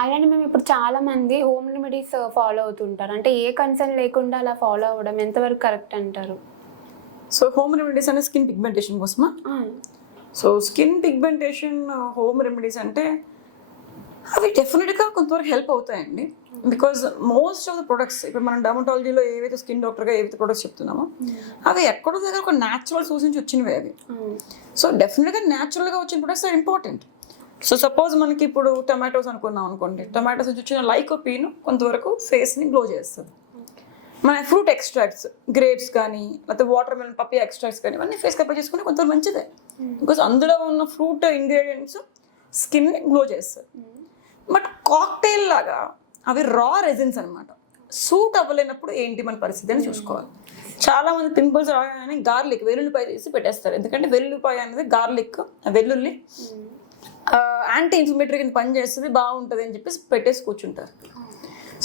అలానే మేము ఇప్పుడు చాలా మంది హోమ్ రెమెడీస్ ఫాలో అవుతుంటారు. అంటే ఏ కన్సర్న్ లేకుండా అలా ఫాలో అవ్వడం ఎంతవరకు కరెక్ట్ అంటారు? సో హోమ్ రెమెడీస్ అంటే స్కిన్ పిగ్మెంటేషన్ కోసమా? So skin pigmentation home remedies అంటే అవి డెఫినెట్గా కొంతవరకు హెల్ప్ అవుతాయండి. Because most of the products ఇప్పుడు మనం డర్మటాలజీలో ఏవైతే స్కిన్ డాక్టర్గా ఏవైతే ప్రొడక్ట్స్ చెప్తున్నామో అవి ఎక్కడో దగ్గర ఒక న్యాచురల్ సోర్స్ నుంచి వచ్చినవి అవి. సో డెఫినెట్గా న్యాచురల్గా వచ్చిన products are important. So suppose మనకి ఇప్పుడు టొమాటోస్ అనుకున్నాం అనుకోండి, టొమాటోస్ నుంచి వచ్చిన లైకోపీన్ కొంతవరకు ఫేస్ని గ్లో చేస్తుంది. మన ఫ్రూట్ ఎక్స్ట్రాక్ట్స్ గ్రేప్స్ కానీ లేకపోతే వాటర్ మెలన్ పప్పీ ఎక్స్ట్రాక్ట్స్ కానీ ఇవన్నీ ఫేస్కి అప్లై చేసుకుంటే కొంతవరకు మంచిదే. బికాస్ అందులో ఉన్న ఫ్రూట్ ఇంగ్రీడియంట్స్ స్కిన్ని గ్లో చేస్తుంది. బట్ కాక్టైల్ లాగా అవి రా రెజిన్స్ అనమాట. సూట్ అవ్వలేనప్పుడు ఏంటి మన పరిస్థితి అని చూసుకోవాలి. చాలామంది పింపుల్స్ రాగానే గార్లిక్ వెల్లుల్లిపాయ తీసి పెట్టేస్తారు. ఎందుకంటే వెల్లుల్లిపాయ అనేది గార్లిక్ వెల్లుల్లి యాంటీ ఇన్ఫ్లమేటరీ కింద పని చేస్తుంది, బాగుంటుంది అని చెప్పేసి పెట్టేసి కూర్చుంటారు.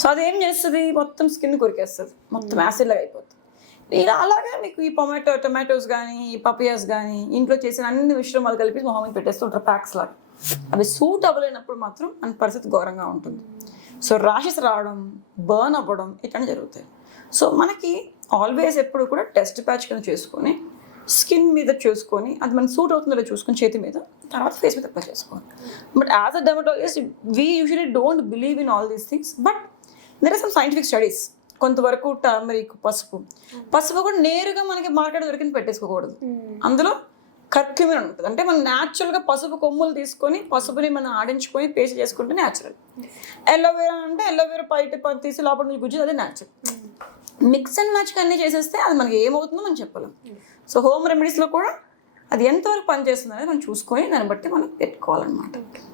సో అదేం చేస్తుంది, మొత్తం స్కిన్ కొరికేస్తుంది, మొత్తం యాసిడ్ లాగా అయిపోతుంది. ఇలా అలాగే మీకు ఈ టొమాటోస్ కానీ ఈ పపియాస్ కానీ ఇంట్లో చేసిన అన్ని మిశ్రమాలు కలిపి మొహమ్మద్ పెట్టేస్తుంటారు ప్యాక్స్ లాగా. అవి సూట్ అవ్వలేనప్పుడు మాత్రం మన పరిస్థితి ఘోరంగా ఉంటుంది. సో ర్యాషెస్ రావడం, బర్న్ అవ్వడం ఇట్లాంటివి జరుగుతాయి. సో మనకి ఆల్వేస్ ఎప్పుడు కూడా టెస్ట్ ప్యాచ్ కింద చేసుకొని స్కిన్ మీద చూసుకొని అది మనకి సూట్ అవుతుందో చూసుకొని చేతి మీద, తర్వాత ఫేస్ మీద అప్లై చేసుకోవాలి. But as a dermatologist we usually don't believe in all these things. But there are some scientific studies. కొంతవరకు టర్మరిక్ పసుపు కూడా నేరుగా మనకి మార్కెట్ దొరికింది పెట్టేసుకోకూడదు. అందులో కర్క్యూమిన్ ఉంటుంది. అంటే మనం న్యాచురల్గా పసుపు కొమ్ములు తీసుకొని పసుపుని మనం ఆడించుకొని పేస్ట్ చేసుకుంటే న్యాచురల్. ఎల్లోవేరా అంటే ఎల్లోవేరా బయట తీసి లోపల నుంచి గుజ్జు, అదే న్యాచురల్. మిక్స్ అండ్ మ్యాచ్ అన్నీ చేసేస్తే అది మనకి ఏమవుతుందో మనం చెప్పలేం. సో హోమ్ రెమెడీస్లో కూడా అది ఎంతవరకు పనిచేస్తుంది అనేది మనం చూసుకొని దాన్ని బట్టి మనం పెట్టుకోవాలన్నమాట.